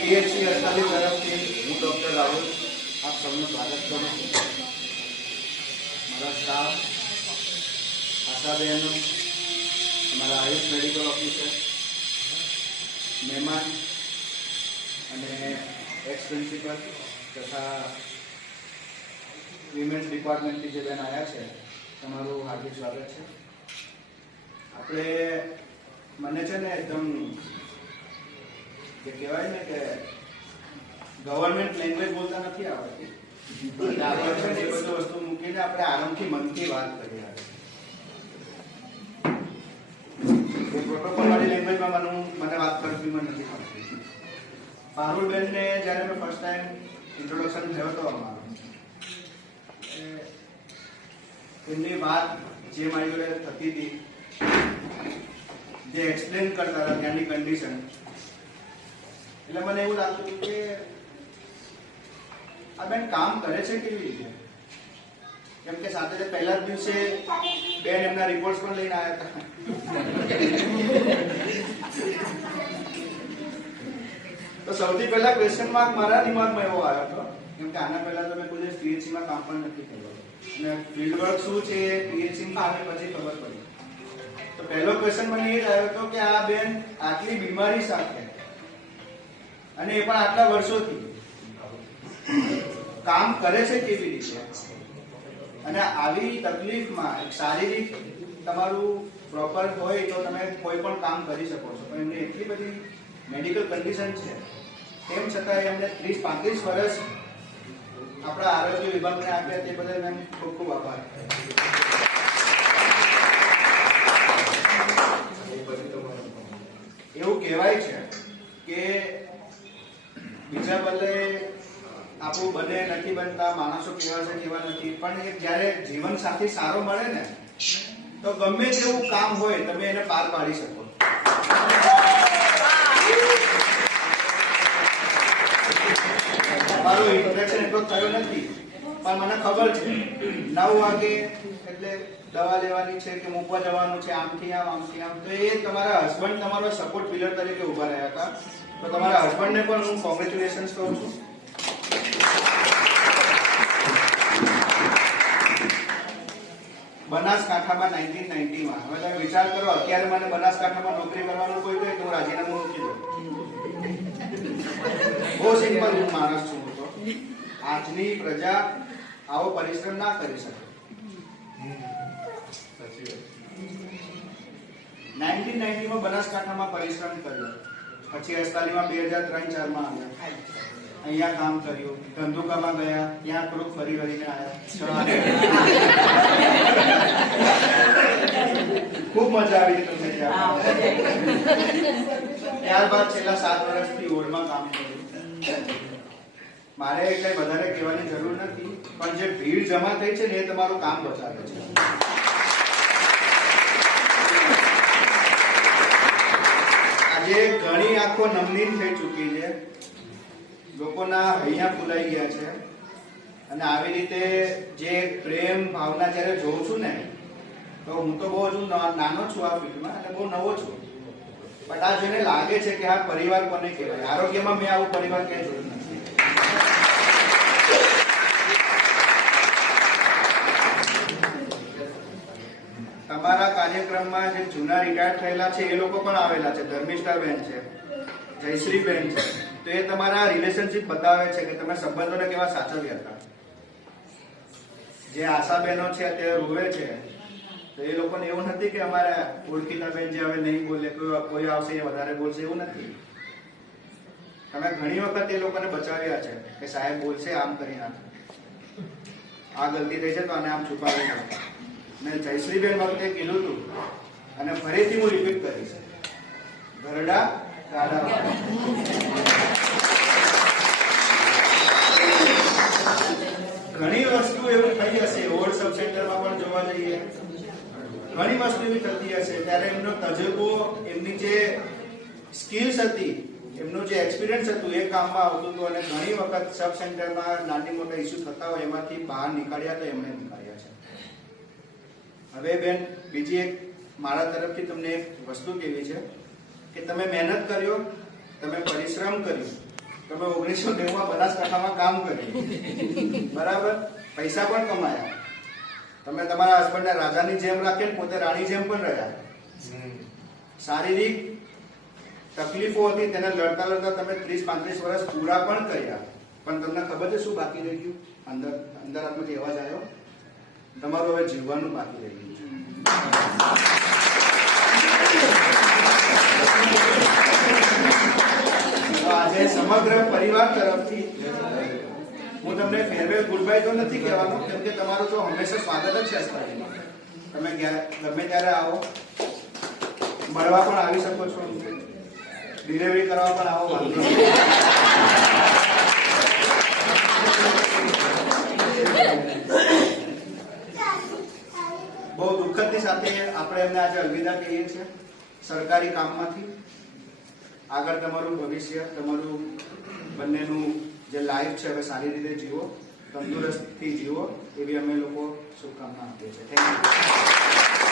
PHC અસ્પતાલ તરફથી હું doctor Rahul આપ સૌનું સ્વાગત કરું છું. મારા સ્ટાફ, આશાબહેનો, અમારા આયુષ મેડિકલ ઓફિસર, મહેમાન અને એક્સ પ્રિન્સિપલ તથા વિમેન્સ ડિપાર્ટમેન્ટથી જે બેન આવ્યા છે, તમારું હાર્દિક સ્વાગત છે. મને છે ને એકદમ જે કહેવાય ને કે ગવર્મેન્ટ લેંગ્વેજ બોલતા નથી આવડતી. આપણે છે ને એ બધી વસ્તુ મૂકીને આપણે આરામથી મનથી વાત કરીએ. એ પ્રોટોકોલ વાળી લેંગ્વેજમાં મને વાત કરવી નથી આવતી. પારુલબેનને જ્યારે મેં ફર્સ્ટ ટાઈમ ઇન્ટ્રોડક્શન થયો હતો અમારો, એમની વાત જે મારી જોડે થતી હતી, જે એક્સપ્લેન કરતા હતા ત્યાંની કન્ડિશન, એટલે મને એવું લાગતું હતું કે આ બેન કામ કરે છે કેવી રીતે. કેમ કે સાથે પહેલા જ દિવસે બેન એમના રિપોર્ટ્સ પણ લઈને આવ્યા હતા. તો સૌથી પહેલા ક્વેશ્ચન માર્ક મારા દિમાગમાં એવો આવ્યો હતો, કેમ કે આના પહેલા તો મેં કોઈ પીએચસીમાં કામ પણ નથી કર્યું અને ફિલ્ડ વર્ક શું છે પીએચસીમાં આવે પછી ખબર પડી. તો પહેલો ક્વેશ્ચન મને એ જ આવ્યો હતો કે આ બેન આટલી બીમારી સાથે અને એ પણ આટલા વર્ષોથી કામ કરે છે કેવી રીતે, અને આવી તકલીફમાં શારીરિક તમારું પ્રોપર હોય તો તમે કોઈ પણ કામ કરી શકો છો, પણ એમની એટલી બધી મેડિકલ કન્ડિશન છે, તેમ છતાં એમને 30-35 વર્ષ આપણા આરોગ્ય વિભાગને આપ્યા, તે બદલ મેં ખૂબ ખૂબ આભાર. એવું કહેવાય છે કે બીજા બદલે આપણું બને નથી બનતા, માણસો કેવા છે કેવા નથી, પણ જ્યારે જીવન સાથી સારો મળે ને તો ગમે તેવું કામ હોય તમે એને પાર પાડી શકો. મારો ઇન્ટ્રોડક્શન એટલો થયો નથી, પણ મને ખબર છે 9 વાગે એટલે દવા લેવાની છે કે મૂકવા જવાનું છે, આમથી આમ આમથી આમ. તો એ તમારા હસબન્ડ તમારો સપોર્ટ પિલર તરીકે ઉભા રહ્યા હતા. તો તમારા હસબન્ડને પણ હું કોંગ્રેચ્યુલેશન્સ કહું છું. બનાસકાંઠામાં 1990માં, હવે તમે વિચાર કરો, અત્યારે મને બનાસકાંઠામાં નોકરી કરવાનું કોઈ કહે તો હું રાજીનામું મૂકી દઉં. બહુ સિમ્પલ હું માણસ છું. તો આજની પ્રજા આવો પરિશ્રમ ના કરી શકે. 1990માં બનાસકાંઠામાં પરિશ્રમ કર્યો, પછી 48માં 2003-4માં આવ્યા, અહીંયા કામ કર્યું, ધંધુકામાં ગયા, ત્યાં થોડુંક ફરી વળીને આવ્યા. ખૂબ મજા આવી તમને ત્યાં. ત્યારબાદ છેલ્લા 7 વર્ષથી ઓળમાં કામ કર્યું. મારે કઈ વધારે કહેવાની જરૂર નથી, પણ જે ભીડ જમા થઈ છે ને એ તમારું કામ બચાવે છે. આજે ઘણી આંખો નમનીન થઈ ચૂકી છે, લોકોના હૈયા ફૂલાઈ ગયા છે, અને આવી રીતે જે પ્રેમ ભાવના જ્યારે જોઉં છું ને, તો હું તો બહુ હજુ નાનો છું આ ફિલ્ડમાં અને બહુ નવો છું, પણ આ જોઈને લાગે છે કે આ પરિવાર કોને કહેવાય. આરોગ્યમાં મેં આવું પરિવાર ક્યાંય જોયું નથી. તમારા કાર્યક્રમમાં જે જૂના રિટાયર થયેલા છે એ લોકો પણ આવેલા છે. ધર્મિષ્ઠાબેન છે, જયશ્રીબેન છે. તો એ તમારા રિલેશનશિપ બતાવે છે કે તમે સંબંધોને કેવા સાચવ્યા હતા. જે આશાબેનો છે અત્યારે રોવે છે, તો એ લોકોને એવું નથી કે અમારા ઓળખીતા બેન જે હવે નહીં બોલે, કોઈ આવશે એ વધારે બોલશે, એવું નથી. તમે ઘણી વખત એ લોકોને બચાવ્યા છે કે સાહેબ બોલશે આમ કરી નાખે, આ ગલતી થઈ છે તો આને આમ છુપાવી નાખે. મેં જયશ્રીબેન વખતે કીધું હતું અને ફરીથી હું રિપીટ કરીશ, ઘરડા ગાડા. ઘણી વસ્તુ એવું થઈ હશે, ઓલ્ડ સબ સેન્ટરમાં પણ જોવા જઈએ, ઘણી વસ્તુ એવી થતી હશે, ત્યારે એમનો તજરબો, એમની જે સ્કિલ્સ હતી, એમનું જે એક્સપિરિયન્સ હતું એ કામમાં આવતું હતું. અને ઘણી વખત સબ સેન્ટરમાં નાની મોટા ઇસ્યુ થતા હોય એમાંથી બહાર નીકળ્યા તો એમણે નીકળ્યા છે. હવે બેન બીજી એક મારા તરફથી તમને એક વસ્તુ કેવી છે કે તમે મહેનત કર્યો, તમે પરિશ્રમ કર્યો, તમે 1990 બનાસકાંઠામાં કામ કર્યું, બરાબર, પૈસા પણ કમાયા, તમે તમારા હસબન્ડને રાજાની જેમ રાખીને પોતે રાણી જેમ પણ રહ્યા, શારીરિક તકલીફો હતી તેને લડતા લડતા તમે 30-35 વર્ષ પૂરા પણ કર્યા, પણ તમને ખબર છે શું બાકી રહી ગયું? અંદરાત્માથી અવાજ આવ્યો, તમારું હવે જીવવાનું બાકી રહી ગયું છે. આજે સમગ્ર પરિવાર તરફથી હું તમને ફેરવેલ ગુડ બાય તો નથી કહેવાનો, કેમ કે તમારું તો હંમેશા સ્વાગત જ છે અસ્પતાલમાં. તમે ગમે ત્યારે આવો, મળવા પણ આવી શકો છો, ડિલિવરી કરવા પણ આવો, વાંધો નહીં. બહુ દુઃખદની સાથે આપણે એમને આજે અલવિદા કહીએ છીએ સરકારી કામમાંથી. આગળ તમારું ભવિષ્ય, તમારું બંનેનું જે લાઈફ છે હવે સારી રીતે જીવો, તંદુરસ્તથી જીવો, એવી અમે લોકો શુભકામના આપીએ છીએ. Thank you.